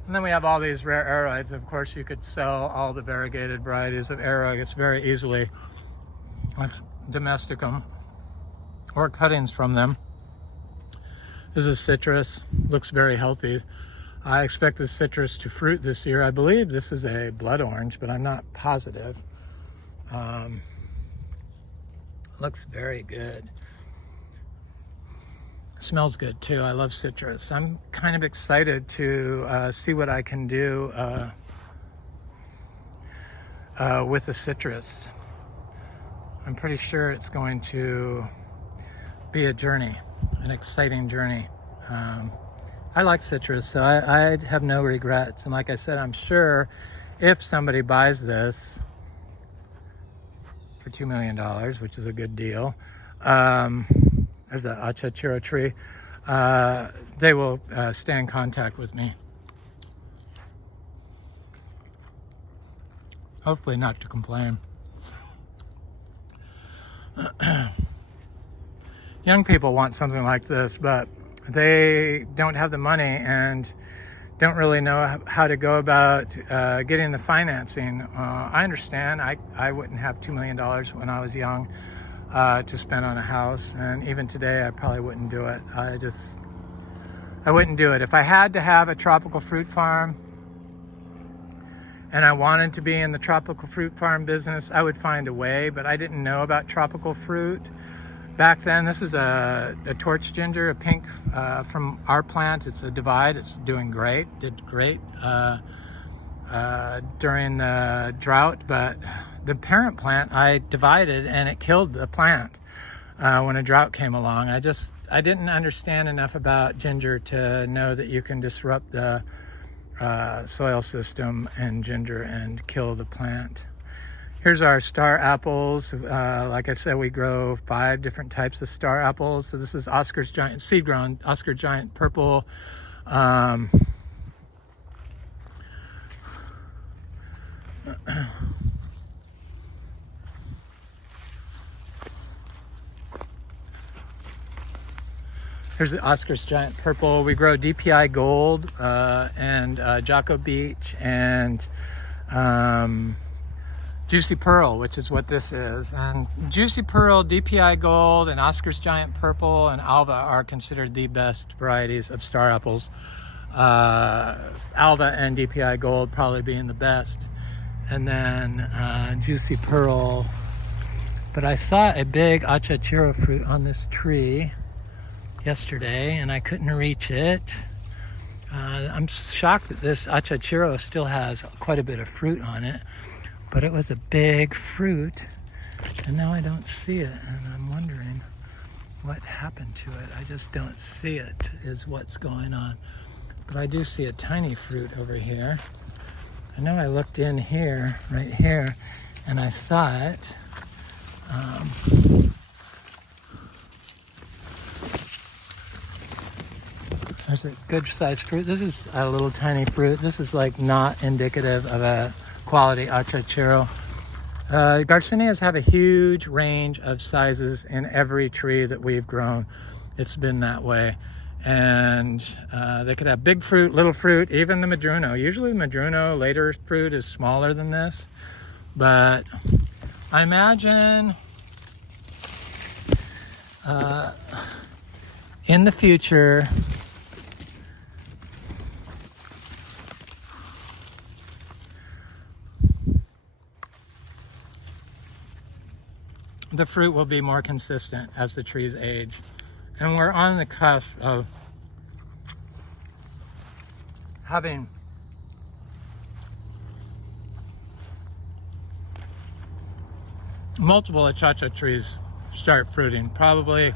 And then we have all these rare aroids. Of course, you could sell all the variegated varieties of aroids very easily with domesticum or cuttings from them. This is citrus, looks very healthy. I expect this citrus to fruit this year. I believe this is a blood orange, but I'm not positive. Looks very good. Smells good too. I love citrus. I'm kind of excited to see what I can do with the citrus. I'm pretty sure it's going to be a journey, an exciting journey. I like citrus, so I have no regrets. And like I said, I'm sure if somebody buys this for $2 million, which is a good deal, there's an achachiro tree, they will stay in contact with me. Hopefully not to complain. Young people want something like this, but they don't have the money and don't really know how to go about getting the financing. I understand. I wouldn't have $2 million when I was young to spend on a house, and even today I probably wouldn't do it. I wouldn't do it. If I had to have a tropical fruit farm and I wanted to be in the tropical fruit farm business, I would find a way, but I didn't know about tropical fruit back then. This is a torch ginger, a pink from our plant. It's a divide. It's doing great, did great during the drought, but the parent plant I divided and it killed the plant when a drought came along. I didn't understand enough about ginger to know that you can disrupt the soil system in ginger and kill the plant. Here's our star apples. Like I said, we grow 5 different types of star apples. So this is Oscar's Giant, seed grown, Oscar Giant Purple. Here's the Oscar's Giant Purple. We grow DPI Gold and Vero Beach and Juicy Pearl, which is what this is. And Juicy Pearl, DPI Gold, and Oscar's Giant Purple and Alva are considered the best varieties of star apples. Alva and DPI Gold probably being the best. And then Juicy Pearl. But I saw a big achachiro fruit on this tree yesterday and I couldn't reach it. I'm shocked that this achachiro still has quite a bit of fruit on it, but it was a big fruit and now I don't see it, and I'm wondering what happened to it. I just don't see it is what's going on. But I do see a tiny fruit over here. I know I looked in here, right here, and I saw it. There's a good sized fruit. This is a little tiny fruit. This is like not indicative of a quality achachiro. Garcineas have a huge range of sizes in every tree that we've grown. It's been that way. And they could have big fruit, little fruit, even the madruno. Usually the madruno later fruit is smaller than this. But I imagine in the future, the fruit will be more consistent as the trees age. And we're on the cusp of having multiple achacha trees start fruiting, probably,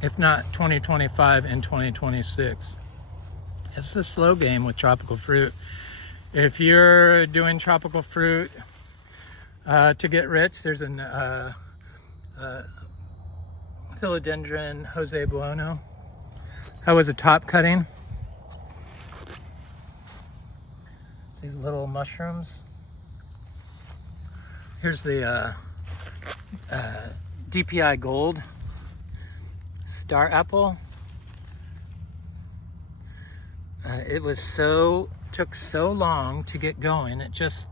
if not 2025 and 2026. It's a slow game with tropical fruit. If you're doing tropical fruit to get rich, there's an philodendron Jose Bueno. That was a top cutting. These little mushrooms. Here's the DPI Gold star apple. It took so long to get going. It just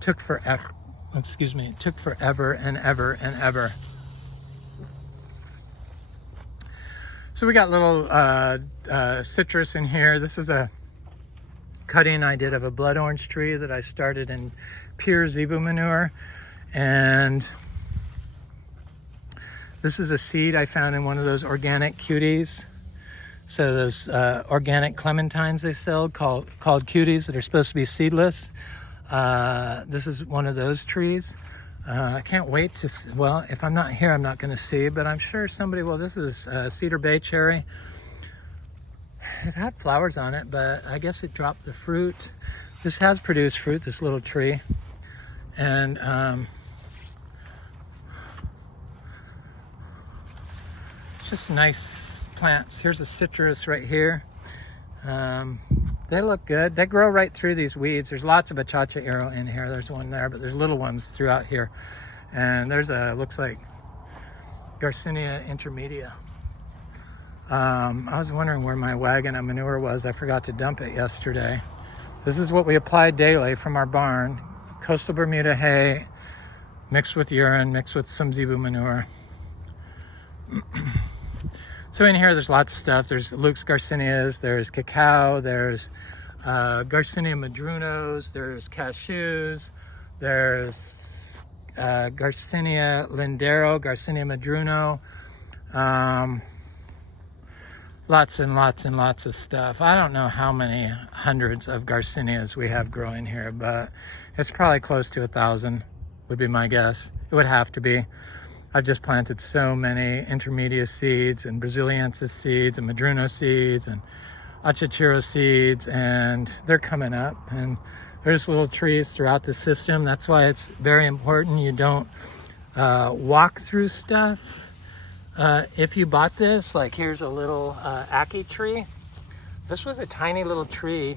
took forever. Excuse me. It took forever and ever and ever. So we got little citrus in here. This is a cutting I did of a blood orange tree that I started in pure zebu manure. And this is a seed I found in one of those organic cuties. So those organic clementines they sell called cuties that are supposed to be seedless. This is one of those trees. I can't wait to see, well, if I'm not here, I'm not going to see, but I'm sure somebody will. This is Cedar Bay cherry. It had flowers on it, but I guess it dropped the fruit. This has produced fruit, this little tree. And just nice plants. Here's a citrus right here. They look good. They grow right through these weeds. There's lots of achacha arrow in here. There's one there, but there's little ones throughout here. And there's a, looks like Garcinia intermedia. I was wondering where my wagon of manure was. I forgot to dump it yesterday. This is what we apply daily from our barn. Coastal Bermuda hay, mixed with urine, mixed with some zebu manure. So in here, there's lots of stuff. There's Luke's Garcinias, there's cacao, there's Garcinia madrunos, there's cashews, there's Garcinia lindero, Garcinia madruno. Lots and lots and lots of stuff. I don't know how many hundreds of Garcinias we have growing here, but it's probably close to 1,000 would be my guess. It would have to be. I've just planted so many intermedia seeds and Braziliensis seeds and Madruno seeds and Achachiro seeds, and they're coming up. And there's little trees throughout the system. That's why it's very important you don't walk through stuff. If you bought this, like here's a little Acre tree. This was a tiny little tree.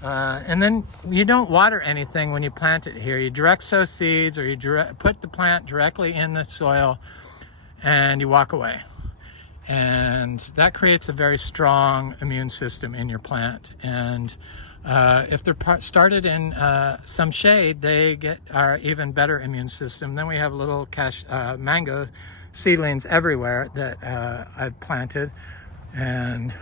And then you don't water anything when you plant it here. You direct sow seeds, or you put the plant directly in the soil and you walk away. And that creates a very strong immune system in your plant. And if they're started in some shade, they get our even better immune system. Then we have little mango seedlings everywhere that I've planted. And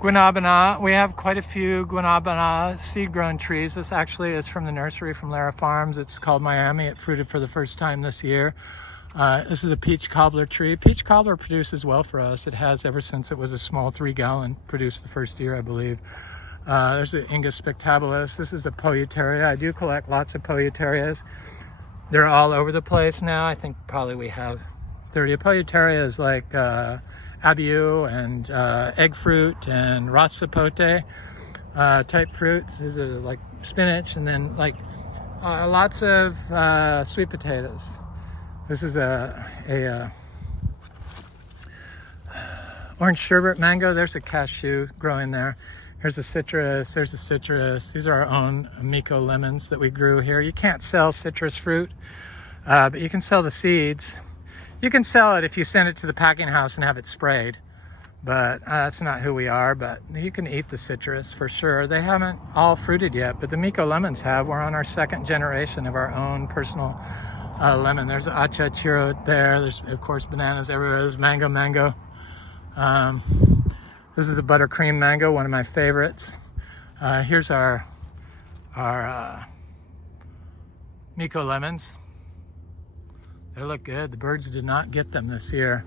guanabana, we have quite a few guanabana seed-grown trees. This actually is from the nursery from Lara Farms. It's called Miami. It fruited for the first time this year. This is a peach cobbler tree. Peach cobbler produces well for us. It has ever since it was a small 3-gallon, produced the first year, I believe. There's the Ingus spectabilis. This is a polyteria. I do collect lots of polyterias. They're all over the place now. I think probably we have 30. A polyteria is like abiu and egg fruit and rasapote type fruits. These are like spinach, and then like lots of sweet potatoes. This is a orange sherbet mango. There's a cashew growing there. Here's a citrus, there's a citrus. These are our own Miko lemons that we grew here. You can't sell citrus fruit, but you can sell the seeds. You can sell it if you send it to the packing house and have it sprayed, but that's not who we are. But you can eat the citrus for sure. They haven't all fruited yet, but the Miko lemons have. We're on our 2nd generation of our own personal lemon. There's achachiro there. There's, of course, bananas everywhere. There's mango. This is a buttercream mango, one of my favorites. Here's our Miko lemons. They look good. The birds did not get them this year.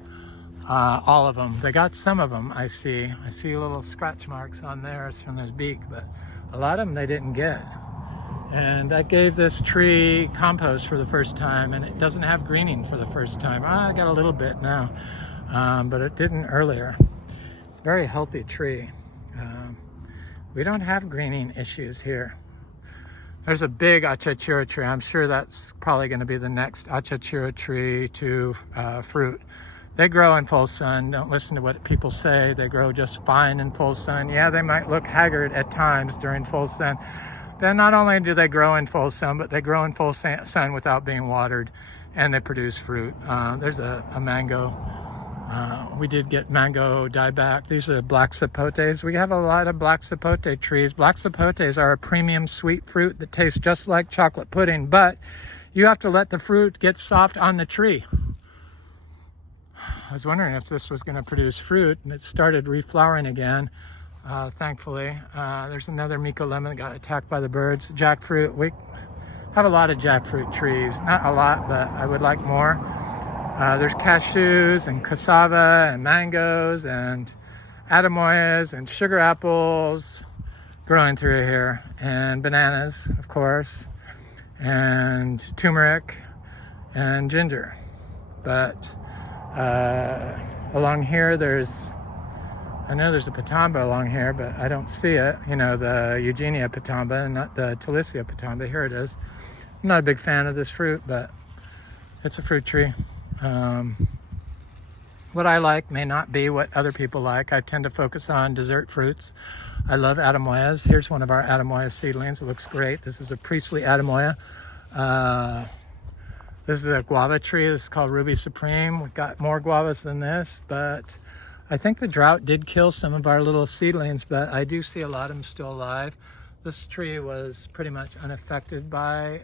All of them. They got some of them, I see. I see little scratch marks on theirs from their beak, but a lot of them they didn't get. And that gave this tree compost for the first time, and it doesn't have greening for the first time. I got a little bit now, but it didn't earlier. It's a very healthy tree. We don't have greening issues here. There's a big achachiro tree. I'm sure that's probably going to be the next achachiro tree to fruit. They grow in full sun. Don't listen to what people say. They grow just fine in full sun. Yeah, they might look haggard at times during full sun. Then not only do they grow in full sun, but they grow in full sun without being watered, and they produce fruit. There's a mango. We did get mango dieback. These are black sapotes. We have a lot of black sapote trees. Black sapotes are a premium sweet fruit that tastes just like chocolate pudding, but you have to let the fruit get soft on the tree. I was wondering if this was going to produce fruit, and it started reflowering again, thankfully. There's another Miko lemon that got attacked by the birds. Jackfruit. We have a lot of jackfruit trees. Not a lot, but I would like more. There's cashews and cassava and mangoes and atemoyas and sugar apples growing through here, and bananas, of course, and turmeric and ginger. But along here, I know there's a patamba along here, but I don't see it. You know, the Eugenia patamba and not the Talicia patamba. Here it is. I'm not a big fan of this fruit, but it's a fruit tree. What I like may not be what other people like. I tend to focus on dessert fruits. I love Atemoyas. Here's one of our Atemoya seedlings. It looks great. This is a Priestley Atemoya. This is a guava tree. This is called Ruby Supreme. We've got more guavas than this, but I think the drought did kill some of our little seedlings, but I do see a lot of them still alive. This tree was pretty much unaffected by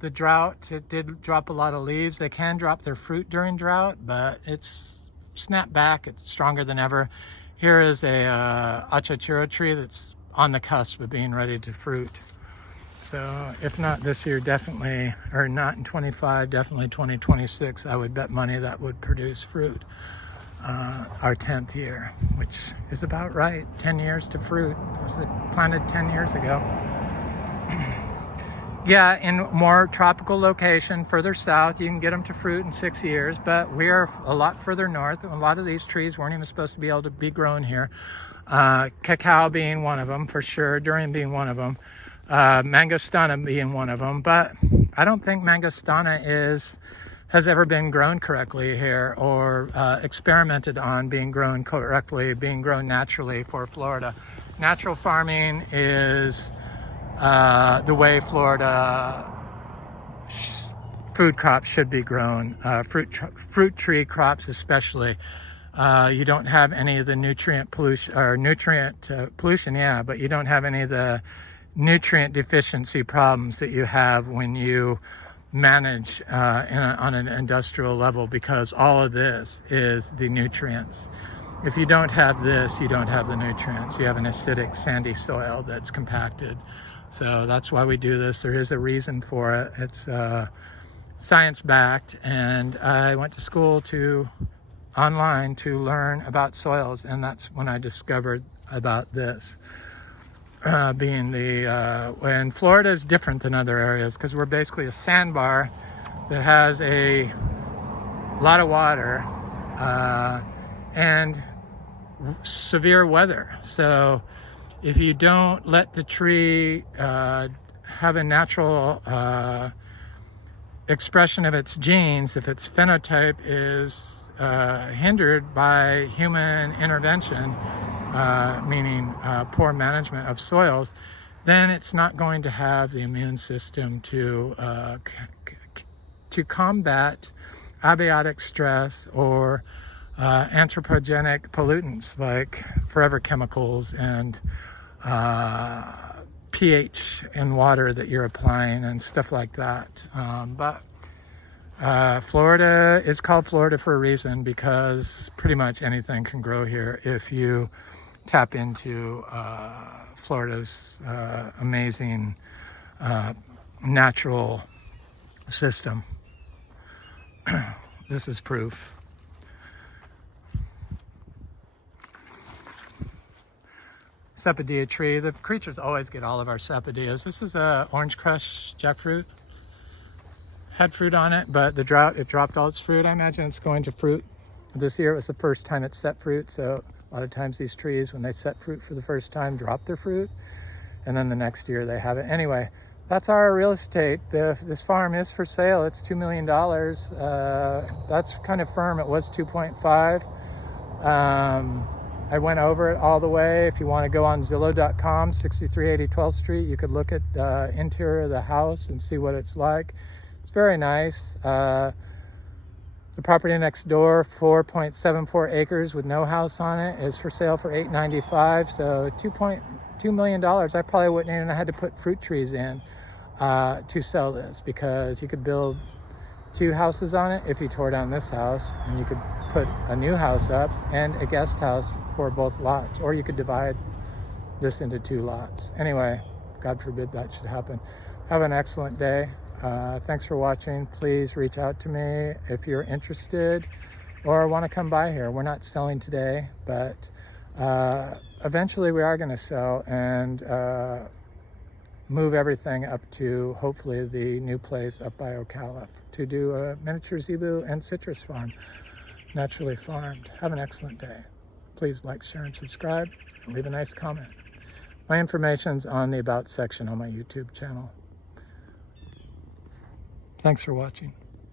the drought. It did drop a lot of leaves. They can drop their fruit during drought, but it's snapped back. It's stronger than ever. Here is a achachiro tree that's on the cusp of being ready to fruit. So if not this year, definitely, or not in 25, definitely 2026, I would bet money that would produce fruit. Our 10th year, which is about right. 10 years to fruit. It was planted 10 years ago. Yeah, in more tropical location, further south, you can get them to fruit in 6 years, but we are a lot further north. A lot of these trees weren't even supposed to be able to be grown here. Cacao being one of them, for sure. Durian being one of them. Mangostana being one of them, but I don't think Mangostana has ever been grown correctly here, or experimented on being grown correctly, being grown naturally for Florida. Natural farming is the way Florida food crops should be grown, fruit tree crops especially. You don't have any of the nutrient pollution, yeah, but you don't have any of the nutrient deficiency problems that you have when you manage on an industrial level, because all of this is the nutrients. If you don't have this, you don't have the nutrients. You have an acidic, sandy soil that's compacted. So that's why we do this. There is a reason for it. It's science-backed, and I went to school online to learn about soils, and that's when I discovered about this. And Florida is different than other areas because we're basically a sandbar that has a lot of water and severe weather. So if you don't let the tree have a natural expression of its genes, if its phenotype is hindered by human intervention, meaning poor management of soils, then it's not going to have the immune system to combat abiotic stress or anthropogenic pollutants like forever chemicals and pH in water that you're applying and stuff like that. But Florida is called Florida for a reason, because pretty much anything can grow here if you tap into Florida's amazing natural system. This is proof. Sapodilla tree. The creatures always get all of our sapodillas. This is a orange crush jackfruit. Had fruit on it, but the drought, it dropped all its fruit. I imagine it's going to fruit. This year it was the first time it set fruit, so a lot of times these trees, when they set fruit for the first time, drop their fruit, and then the next year they have it. Anyway, that's our real estate. This farm is for sale. It's $2 million. That's kind of firm. It was 2.5. I went over it all the way. If you want to go on Zillow.com, 6380 12th Street, you could look at the interior of the house and see what it's like. It's very nice. The property next door, 4.74 acres with no house on it, is for sale for $895. So $2.2 million. I probably wouldn't even have had to put fruit trees in to sell this, because you could build 2 houses on it if you tore down this house, and you could put a new house up and a guest house for both lots, or you could divide this into 2 lots. Anyway, God forbid that should happen. Have an excellent day. Thanks for watching. Please reach out to me if you're interested or want to come by here. We're not selling today, but eventually we are going to sell and move everything up to hopefully the new place up by Ocala to do a miniature zebu and citrus farm, naturally farmed. Have an excellent day. Please like, share, and subscribe, and leave a nice comment. My information's on the About section on my YouTube channel. Thanks for watching.